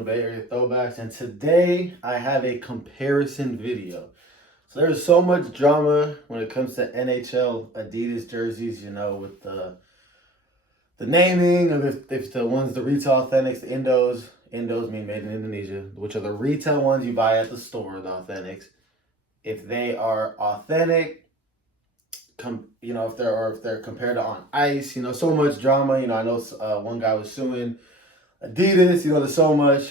channel, Bay Area Throwbacks, and today I have a comparison video. So there's so much drama when it comes to NHL Adidas jerseys, you know, with the naming of if the ones, the retail authentics, the Indos mean made in Indonesia, which are the retail ones you buy at the store, the authentics. If they are authentic, you know, if they're compared to on ice, you know, so much drama. You know, I know one guy was suing Adidas. You know, there's so much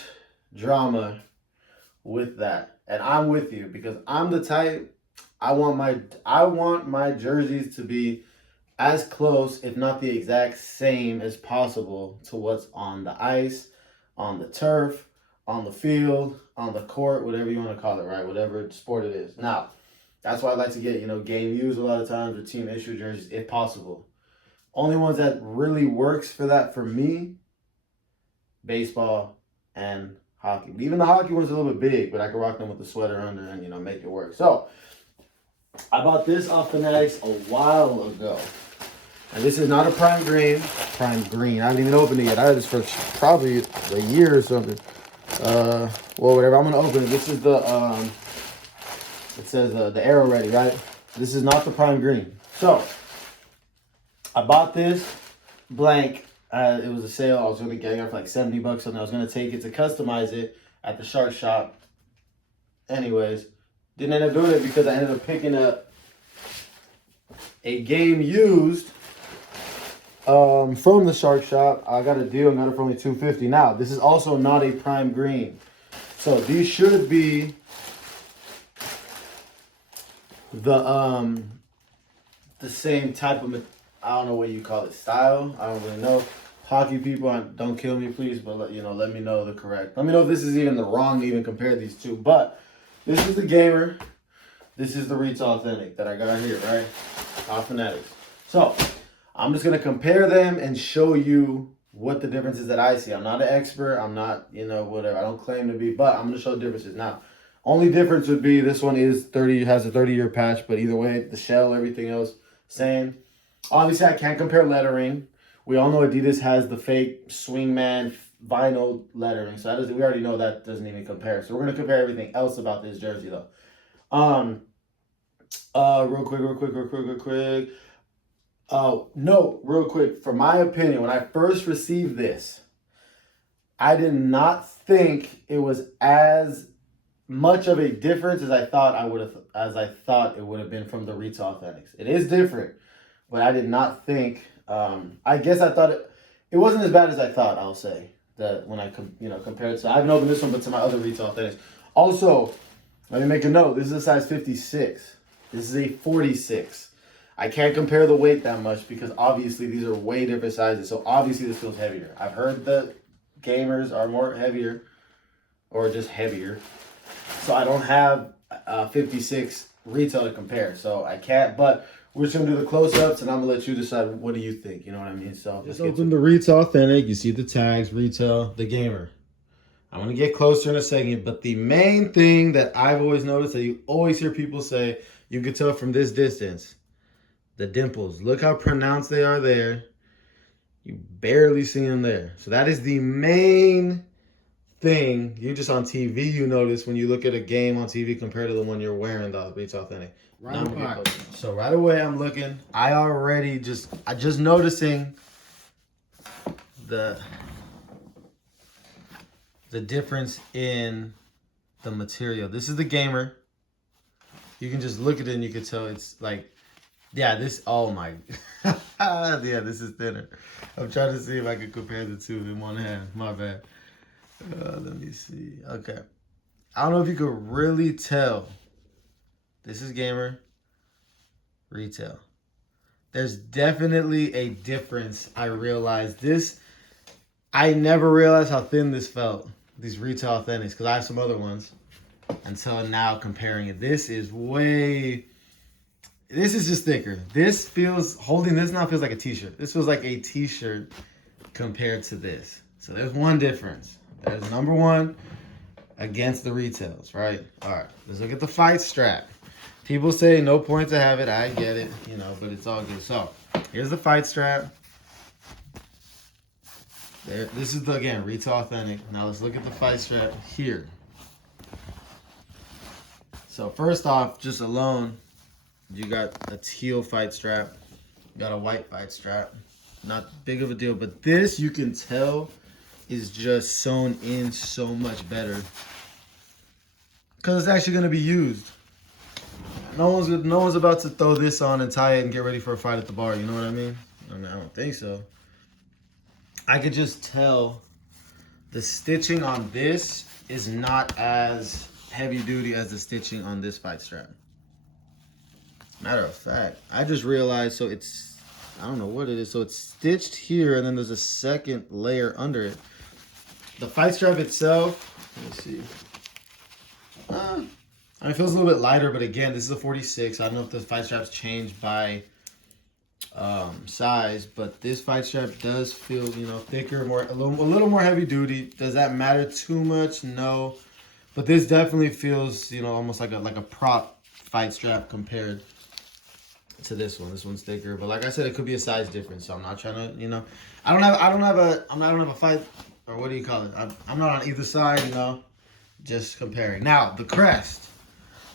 drama with that, and I'm with you because I'm the type. I want my jerseys to be as close, if not the exact same as possible, to what's on the ice, on the turf, on the field, on the court, whatever you want to call it, right? Whatever sport it is. Now, that's why I like to get, you know, game used a lot of times or team issue jerseys if possible. Only ones that really works for that for me, baseball and hockey. Even the hockey one's a little bit big, but I can rock them with the sweater under and, you know, make it work. So, I bought this off Fanatics a while ago. And this is not a prime green. I haven't even opened it yet. I had this for probably a year or something. Well, whatever. I'm going to open it. This is the... it says the arrow ready, right? This is not the prime green. So, I bought this blank. It was a sale. I was going to get it for like 70 bucks, and I was going to take it to customize it at the Shark Shop. Anyways, didn't end up doing it because I ended up picking up a game used from the Shark Shop. I got a deal and got it for only $2.50. Now, this is also not a prime green. So, these should be the same type of, I don't know what you call it, style. I don't really know. Hockey people, don't kill me, please, but let me know the correct. Let me know if this is even the wrong to even compare these two. But this is the gamer. This is the retail authentic that I got here, right? Off Fanatics. So I'm just gonna compare them and show you what the differences that I see. I'm not an expert. I'm not, you know, whatever. I don't claim to be, but I'm gonna show differences now. Only difference would be this one is has a 30-year patch, but either way, the shell, everything else, same. Obviously, I can't compare lettering. We all know Adidas has the fake Swingman vinyl lettering, so we already know that doesn't even compare. So we're gonna compare everything else about this jersey though. Real quick. No, real quick. For my opinion, when I first received this, I did not think it was as much of a difference as I thought it would have been from the retail authentics. It is different, but I did not think. I guess I thought it wasn't as bad as I thought. I'll say that when I compared it to, I haven't opened this one, but to my other retail authentics. Also, let me make a note. This is a size 56. This is a 46. I can't compare the weight that much because obviously these are way different sizes. So obviously this feels heavier. I've heard the gamers are more heavier, or just heavier. So I don't have 56 retail to compare. So I can't, but we're just going to do the close-ups and I'm going to let you decide what do you think. You know what I mean? So just open the retail authentic. You see the tags, retail, the gamer. I'm going to get closer in a second, but the main thing that I've always noticed that you always hear people say, you can tell from this distance, the dimples. Look how pronounced they are there. You barely see them there. So that is the main thing you just on TV you notice when you look at a game on TV compared to the one you're wearing, the retail authentic. So right away I'm looking. I just noticing the difference in the material. This is the gamer. You can just look at it and you can tell it's like, yeah, this, oh my, yeah, this is thinner. I'm trying to see if I can compare the two in one hand. My bad. Let me see. Okay. I don't know if you could really tell. This is gamer. Retail. There's definitely a difference. I realized this. I never realized how thin this felt. These retail authentics. Because I have some other ones. Until now comparing it. This is just thicker. This feels, holding this now feels like a t-shirt. This feels like a t-shirt compared to this. So there's one difference. There's number one against the retails, right? All right, let's look at the fight strap. People say no point to have it. I get it, you know, but it's all good. So here's the fight strap. There, this is the, again, Retail Authentic. Now let's look at the fight strap here. So first off, just alone, you got a teal fight strap. You got a white fight strap. Not big of a deal, but this you can tell is just sewn in so much better because it's actually going to be used. No one's about to throw this on and tie it and get ready for a fight at the bar. You know what I mean? I don't think so. I could just tell the stitching on this is not as heavy duty as the stitching on this fight strap. Matter of fact, I just realized, so it's, I don't know what it is. So it's stitched here and then there's a second layer under it. The fight strap itself, let me see. It feels a little bit lighter, but again, this is a 46. I don't know if the fight strap's changed by size, but this fight strap does feel, you know, thicker, a little more heavy duty. Does that matter too much? No, but this definitely feels, you know, almost like a prop fight strap compared to this one. This one's thicker, but like I said, it could be a size difference. So I'm not trying to, you know, I don't have a fight, or what do you call it? I'm not on either side, you know, just comparing. Now the crest.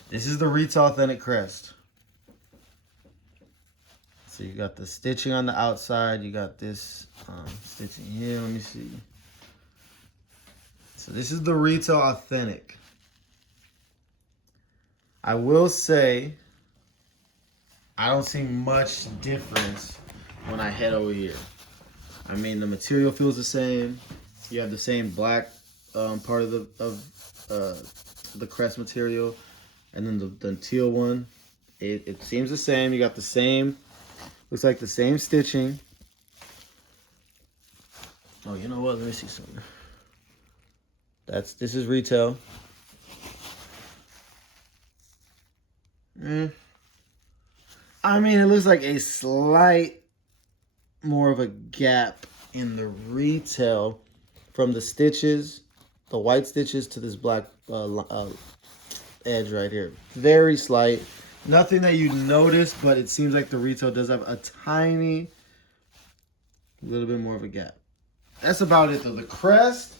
This is the Retail Authentic crest. So you got the stitching on the outside. You got this stitching here. Let me see. So this is the Retail Authentic. I will say, I don't see much difference when I head over here. I mean, the material feels the same. You have the same black part of the crest material. And then the teal one, it seems the same. You got the same, looks like the same stitching. Oh, you know what? Let me see something. This is retail. I mean, it looks like a slight more of a gap in the retail from the stitches, the white stitches to this black edge right here. Very slight. Nothing that you notice, but it seems like the retail does have a tiny little bit more of a gap. That's about it though. The crest,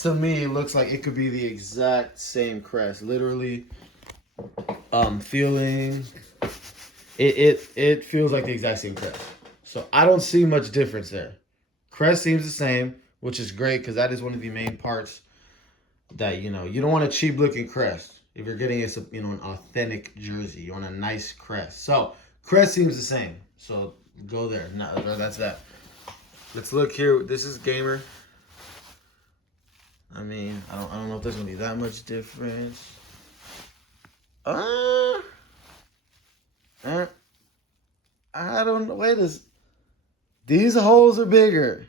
to me, looks like it could be the exact same crest. Literally, feeling it feels like the exact same crest. So I don't see much difference there. Crest seems the same, which is great because that is one of the main parts that, you know, you don't want a cheap looking crest. If you're getting an authentic jersey, you want a nice crest. So crest seems the same. So go there. No, that's that. Let's look here. This is Gamer. I mean, I don't know if there's gonna be that much difference. I don't know. These holes are bigger.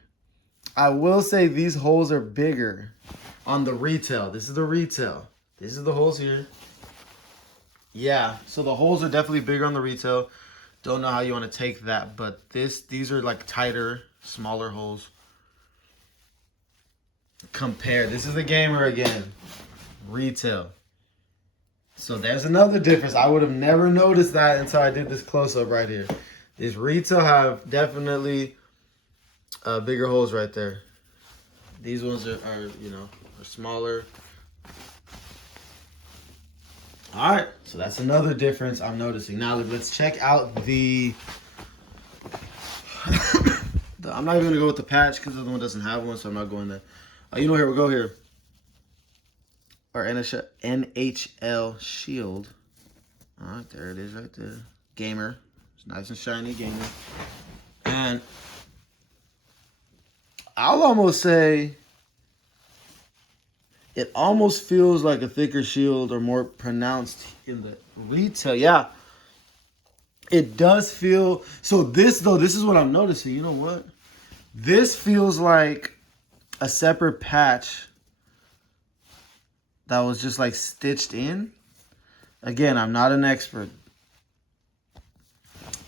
I will say these holes are bigger on the retail. This is the retail. This is the holes here. Yeah, so the holes are definitely bigger on the retail. Don't know how you want to take that, but these are like tighter, smaller holes. Compare. This is the Gamer again. Retail. So there's another difference. I would have never noticed that until I did this close-up right here. These retail have definitely bigger holes right there. These ones are smaller. All right, so that's another difference I'm noticing. Now let's check out the I'm not even gonna go with the patch because the other one doesn't have one, so I'm not going there. Here we go here. Our NHL shield. All right, there it is right there. Gamer. It's nice and shiny, Gamer. And I'll almost say it almost feels like a thicker shield or more pronounced in the retail. Yeah, it does feel. So this is what I'm noticing. You know what? This feels like a separate patch that was just like stitched in. Again, I'm not an expert.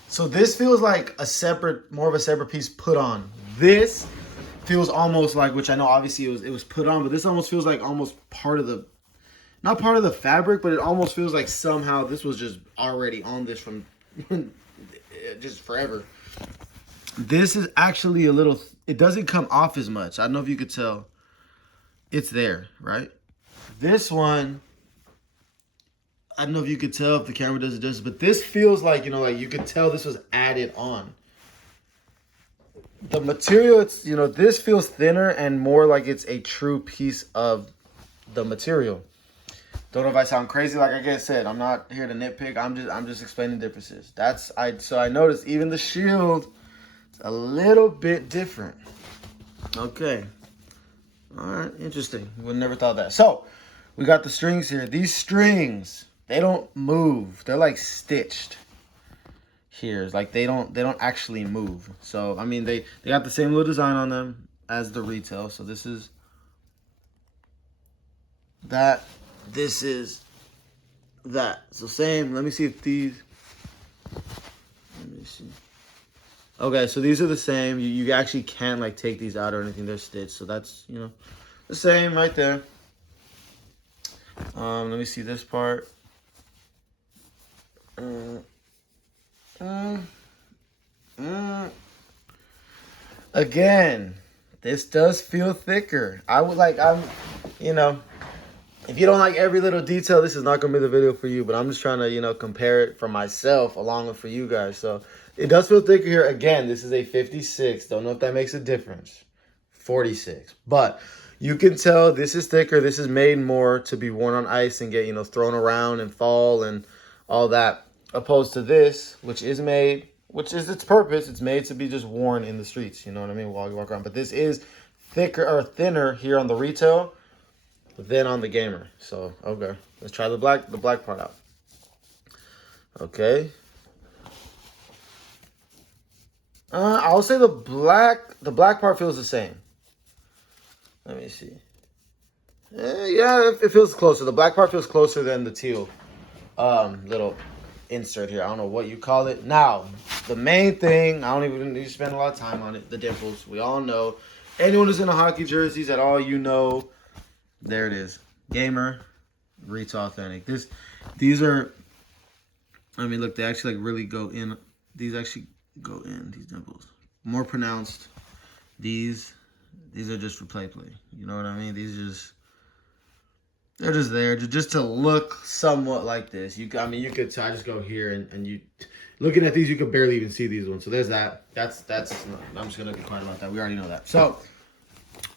So this feels like more of a separate piece put on. This feels almost like, which I know obviously it was put on, but this almost feels like almost part of the, not part of the fabric, but it almost feels like somehow this was just already on this from just forever. This is actually a little, it doesn't come off as much. I don't know if you could tell. It's there, right? This one, I don't know if you could tell if the camera does it justice, but this feels like, you know, like you could tell this was added on. The material, it's, you know, this feels thinner and more like it's a true piece of the material. Don't know if I sound crazy. Like I said, I'm not here to nitpick. I'm just explaining differences. So I noticed even the shield, it's a little bit different. Okay. All right, interesting. Would never thought that. So we got the strings here. These strings, they don't move. They're like stitched. Here, it's like they don't actually move. So I mean they got the same little design on them as the retail. So this is that. This is that. So same. Let me see if these. Let me see. Okay, so these are the same. You actually can't like take these out or anything. They're stitched. So that's, you know, the same right there. Let me see this part. Again, this does feel thicker. You know, if you don't like every little detail, this is not going to be the video for you, but I'm just trying to, you know, compare it for myself along with for you guys. So it does feel thicker here. Again, this is a 56. Don't know if that makes a difference. 46. But you can tell this is thicker. This is made more to be worn on ice and get, you know, thrown around and fall and all that. Opposed to this, which is its purpose. It's made to be just worn in the streets. You know what I mean? While you walk around. But this is thicker or thinner here on the retail than on the gamer. So, okay. Let's try the black part out. Okay. I'll say the black part feels the same. Let me see. Yeah, it feels closer. The black part feels closer than the teal little insert here. I don't know what you call it. Now, the main thing, I don't even need to spend a lot of time on it, the dimples. We all know. Anyone who's in a hockey jerseys at all, you know. There it is. Gamer, Retail Authentic. These are, I mean, look, they actually like really go in. These actually go in, these dimples. More pronounced. These are just for play. You know what I mean? They're just there just to look somewhat like this. You could tell. I just go here and you, looking at these, you could barely even see these ones. So there's that. That's. I'm just gonna be quiet about that. We already know that. So,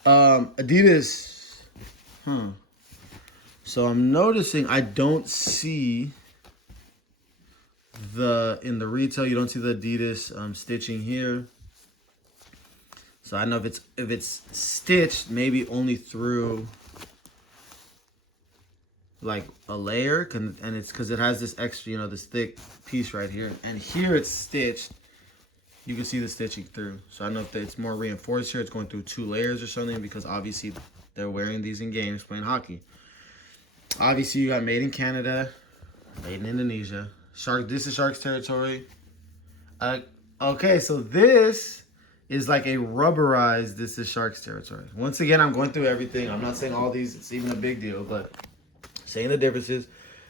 Adidas. So I'm noticing I don't see in the retail. You don't see the Adidas stitching here. So I don't know if it's stitched maybe only through like a layer, and it's because it has this extra, you know, this thick piece right here, and here it's stitched. You can see the stitching through. So I don't know if it's more reinforced here. It's going through 2 layers or something, because obviously they're wearing these in games playing hockey. Obviously you got made in Canada, made in Indonesia. This is Sharks territory. Okay, so this is like a rubberized, this is Sharks territory. Once again, I'm going through everything. I'm not saying all these, it's even a big deal, but saying the differences.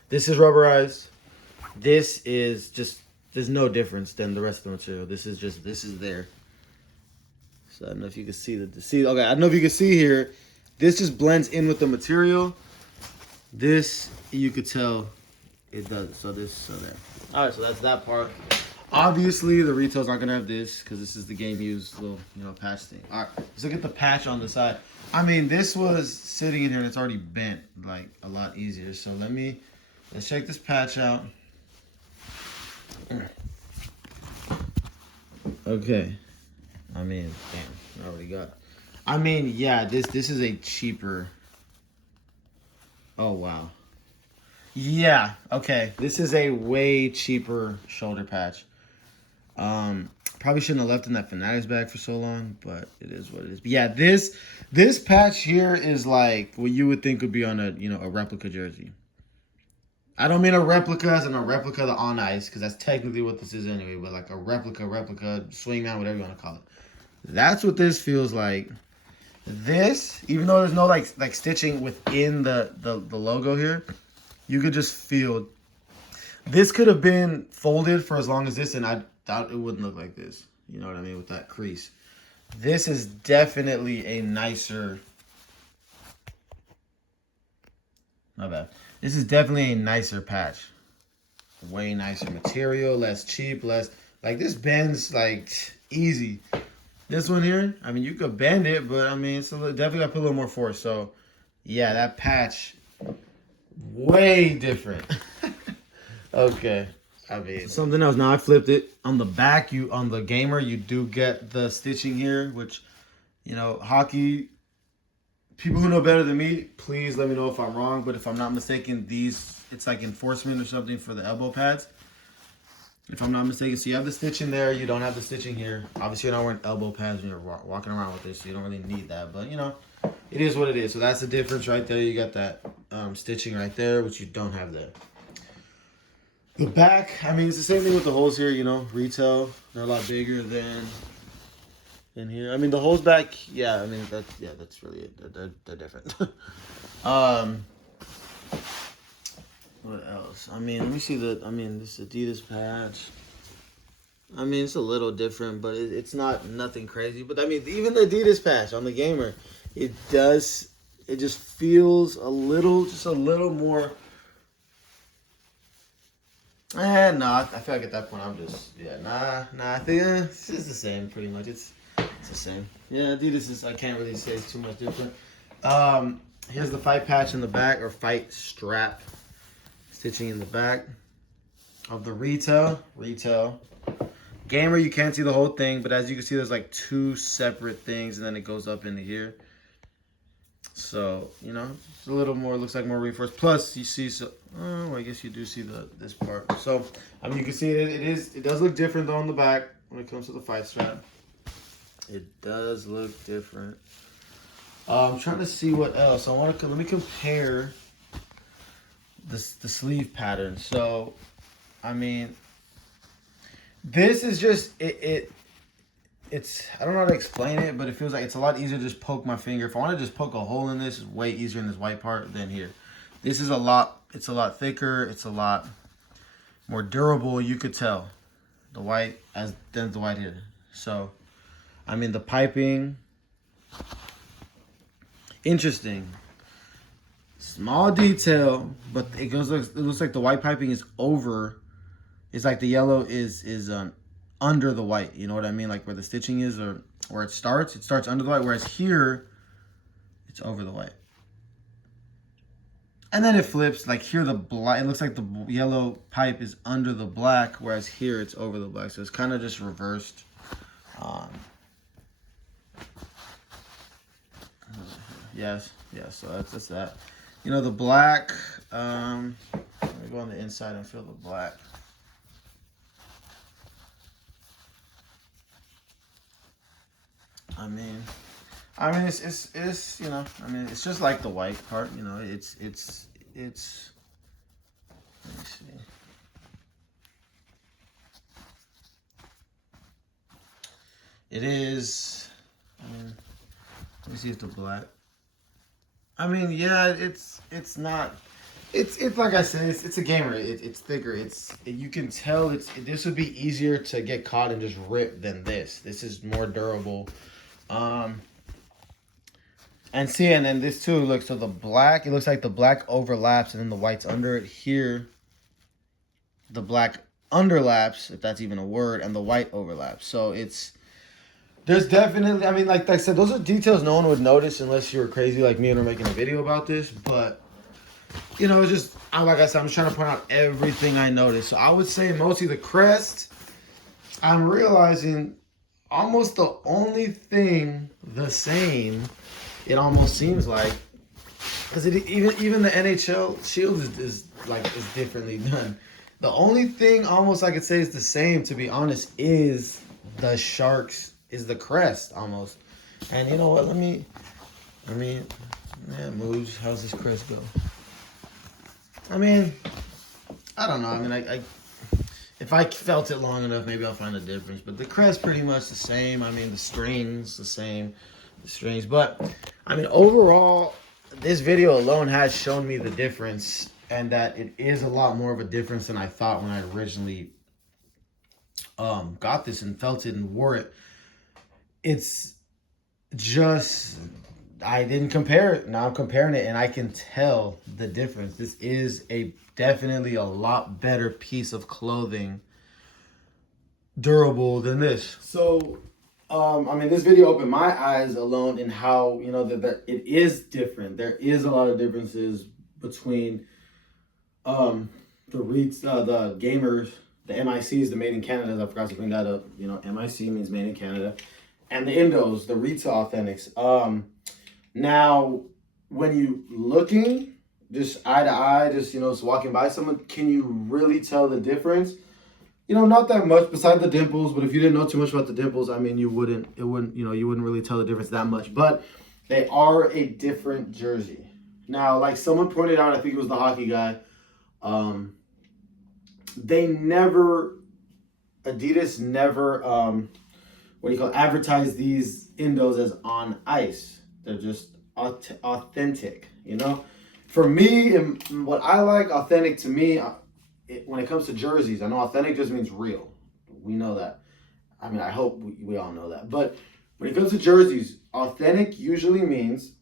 This is rubberized. This is just, there's no difference than the rest of the material. This is there. So I don't know if you can see okay, I don't know if you can see here. This just blends in with the material. This, you could tell it does. So there. All right, so that's that part. Obviously, the retail's not gonna have this because this is the game used little, you know, patch thing. All right, let's look at the patch on the side. I mean, this was sitting in here and it's already bent like a lot easier. So let's check this patch out. Okay. I mean, damn, I already got. I mean, yeah, this is a cheaper. Oh wow. Yeah, okay. This is a way cheaper shoulder patch. Probably shouldn't have left in that Fanatics bag for so long, but it is what it is. But yeah, this patch here is like what you would think would be on a, you know, a replica jersey. I don't mean a replica as in a replica the on ice, because that's technically what this is anyway, but like a replica, swingman, whatever you want to call it. That's what this feels like. This, even though there's no like stitching within the logo here, you could just feel this could have been folded for as long as this, and I doubt it wouldn't look like this. You know what I mean? With that crease. This is definitely a nicer... Not bad. This is definitely a nicer patch. Way nicer material, less cheap, less... Like, this bends, like, easy. This one here, I mean, you could bend it, but, I mean, it's definitely got to put a little more force. So, yeah, that patch, way different. Okay. I mean, something else. Now, I flipped it. On the back, on the Gamer, you do get the stitching here, which, you know, hockey... People who know better than me, please let me know if I'm wrong. But if I'm not mistaken, it's like enforcement or something for the elbow pads. If I'm not mistaken. So you have the stitching there. You don't have the stitching here. Obviously, you're not wearing elbow pads when you're walking around with this. So you don't really need that. But, you know, it is what it is. So that's the difference right there. You got that stitching right there, which you don't have there. The back, I mean, it's the same thing with the holes here, you know. Retail, they're a lot bigger than... in here. I mean, the holes back, yeah, I mean, that's really it. They're different. What else? I mean, let me see this Adidas patch. I mean, it's a little different, but it's nothing crazy. But I mean, even the Adidas patch on the Gamer, it just feels a little more. No, I feel like at that point I'm just, I think it's just the same pretty much. It's the same. Yeah, Adidas I can't really say it's too much different. Here's the fight patch in the back, or fight strap stitching in the back of the retail. Gamer, you can't see the whole thing, but as you can see, there's like 2 separate things, and then it goes up into here. So, you know, it's a little more, looks like more reinforced. Plus, you see, I guess you do see this part. So, I mean, you can see it does look different though on the back when it comes to the fight strap. It does look different. I'm trying to see what else. Let me compare the sleeve pattern. So, I mean, this is just it's I don't know how to explain it, but it feels like it's a lot easier to just poke my finger. If I want to just poke a hole in this, it's way easier in this white part than here. This is it's a lot thicker, it's a lot more durable, you could tell. The white than the white here. So, I mean, the piping, interesting. Small detail, but it looks like the white piping is over. It's like the yellow is under the white. You know what I mean? Like where the stitching is, or where it starts under the white. Whereas here, it's over the white. And then it flips. Like here, it looks like the yellow pipe is under the black, whereas here it's over the black. So it's kind of just reversed. Yes. So that's that. You know, the black. Let me go on the inside and feel the black. I mean, it's you know, I mean, it's just like the white part, you know, it's let me see. It is, I mean, let me see if the black. I mean, yeah, it's not, it's like I said, it's a Gamer. It's thicker. You can tell this would be easier to get caught and just rip than this. This is more durable. And then this too, look, so the black, it looks like the black overlaps and then the white's under it. Here, the black underlaps, if that's even a word, and the white overlaps. So there's definitely, I mean, like I said, those are details no one would notice unless you were crazy like me and are making a video about this. But, you know, it's just, like I said, I'm just trying to point out everything I noticed. So I would say mostly the crest, I'm realizing almost the only thing the same, it almost seems like, because even the NHL shield is differently done. The only thing almost I could say is the same, to be honest, is the Sharks, is the crest almost. And you know what? Yeah, it moves. How's this crest go? I mean, I don't know. I mean, if I felt it long enough, maybe I'll find a difference. But the crest pretty much the same. I mean, the strings the same. The strings. But, I mean, overall, this video alone has shown me the difference. And that it is a lot more of a difference than I thought when I originally got this and felt it and wore it, it's just, I didn't compare it. Now I'm comparing it and I can tell the difference. This is definitely a lot better piece of clothing, durable than this. So, I mean, this video opened my eyes alone in how, that it is different. There is a lot of differences between the gamers, the MICs, the made in Canada. I forgot to bring that up. MIC means made in Canada. And the Indos, the retail authentics. Now, when you looking just eye to eye, just walking by someone, can you really tell the difference? Not that much besides the dimples, but if you didn't know too much about the dimples, I mean, you wouldn't really tell the difference that much. But they are a different jersey. Now, like someone pointed out, I think it was the hockey guy, Adidas never, advertise these Indos as on ice. They're just authentic, For me, and what I like, authentic to me, when it comes to jerseys, I know authentic just means real. We know that. I mean, I hope we all know that. But when it comes to jerseys, authentic usually means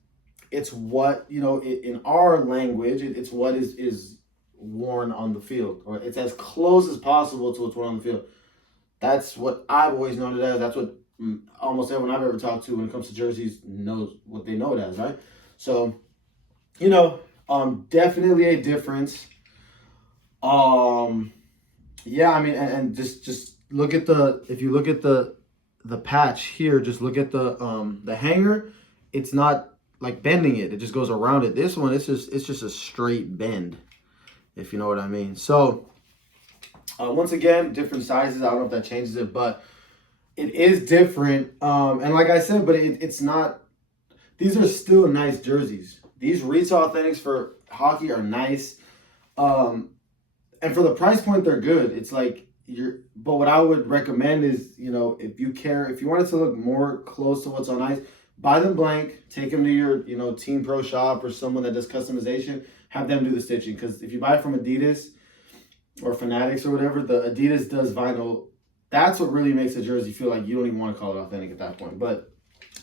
it's what, in our language, it's what is worn on the field. Or it's as close as possible to what's worn on the field. That's what I've always known it as. That's what almost everyone I've ever talked to when it comes to jerseys knows what they know it as, right? So, definitely a difference. Yeah, I mean, and just look at if you look at the patch here, just look at the hanger. It's not like bending it. It just goes around it. This one, it's just a straight bend, if you know what I mean. So, once again, different sizes. I don't know if that changes it, but it is different. And like I said, but it's not, these are still nice jerseys. These retail authentics for hockey are nice. And for the price point, they're good. It's like but what I would recommend is, if you want it to look more close to what's on ice, buy them blank, take them to your, Team Pro shop or someone that does customization, have them do the stitching. Because if you buy it from Adidas or Fanatics or whatever, the Adidas does vinyl. That's what really makes a jersey feel like you don't even want to call it authentic at that point. But,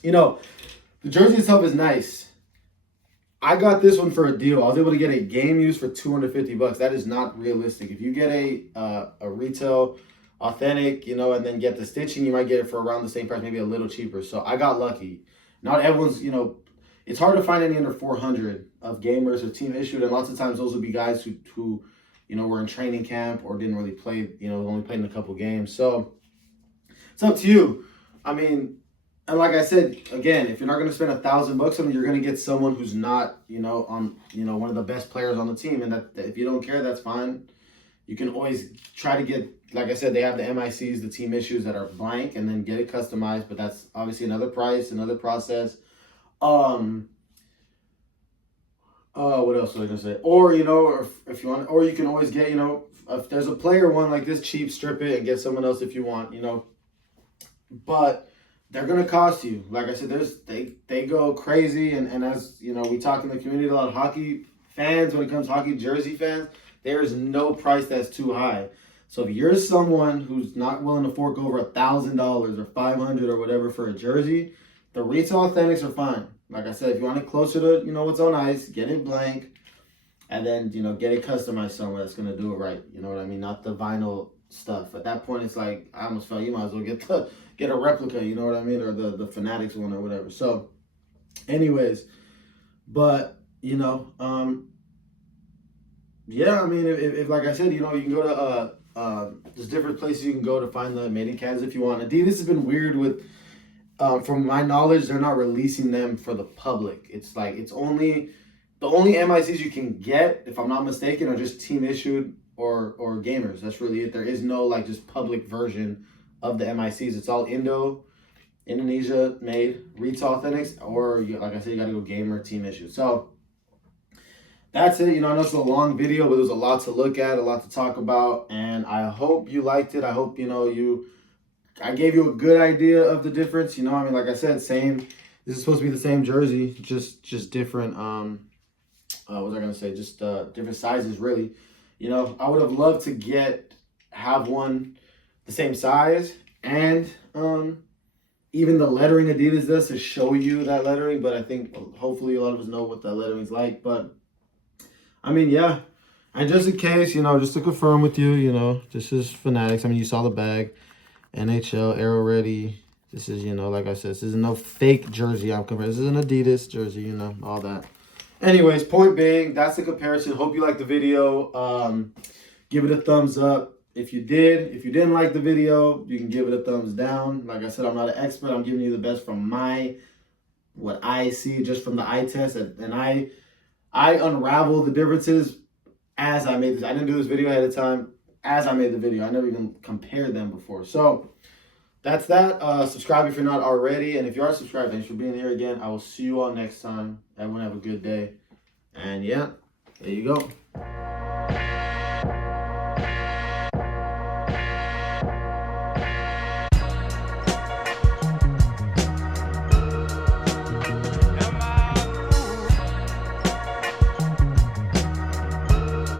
the jersey itself is nice. I got this one for a deal. I was able to get a game use for $250. That is not realistic. If you get a retail authentic, and then get the stitching, you might get it for around the same price, maybe a little cheaper. So I got lucky. Not everyone's, it's hard to find any under 400 of gamers or team issued, and lots of times those will be guys who were in training camp or didn't really play, only played in a couple games. So it's up to you. I mean, and like I said, again, if you're not going to spend $1,000 on it, you're going to get someone who's not, on, one of the best players on the team. And that if you don't care, that's fine. You can always try to get, like I said, they have the MICs, the team issues that are blank, and then get it customized. But that's obviously another price, another process. What else was I gonna say? Or if you want, or you can always get, if there's a player one like this cheap, strip it and get someone else if you want, But they're gonna cost you. Like I said, they go crazy, and as we talk in the community, a lot of hockey fans, when it comes to hockey jersey fans, there is no price that's too high. So if you're someone who's not willing to fork over $1,000 or $500 or whatever for a jersey, the retail authentics are fine. Like I said, if you want it closer to what's on ice, get it blank, and then get it customized somewhere that's gonna do it right. You know what I mean? Not the vinyl stuff. At that point, it's like I almost felt you might as well get a replica. You know what I mean? Or the Fanatics one or whatever. So, anyways, but yeah. I mean, if like I said, you can go to there's different places you can go to find the made in Canada if you want. Adidas has been weird with. From my knowledge, they're not releasing them for the public. It's like the only MICs you can get, if I'm not mistaken, are just team issued or gamers. That's really it. There is no like just public version of the MICs. It's all Indonesia made retail authentics, or like I said, you got to go gamer team issued. So that's it. I know it's a long video, but there's a lot to look at, a lot to talk about, and I hope you liked it. I hope I gave you a good idea of the difference. I mean, like I said, same. This is supposed to be the same jersey, just different. What was I gonna say? Just different sizes, really. I would have loved to have one the same size, and even the lettering Adidas does to show you that lettering. But I think hopefully a lot of us know what that lettering's like. But I mean, yeah. And just in case, just to confirm with you, this is Fanatics. I mean, you saw the bag. NHL, Aero Ready. This is, like I said, this is no fake jersey I'm comparing. This is an Adidas jersey, all that. Anyways, point being, that's the comparison. Hope you liked the video. Give it a thumbs up. If you didn't like the video, you can give it a thumbs down. Like I said, I'm not an expert. I'm giving you the best from what I see just from the eye test. And I unravel the differences as I made this. I didn't do this video ahead of time. As I made the video, I never even compared them before. So that's that. Subscribe if you're not already. And if you are subscribed, thanks for being here again. I will see you all next time. Everyone have a good day. And yeah, there you go.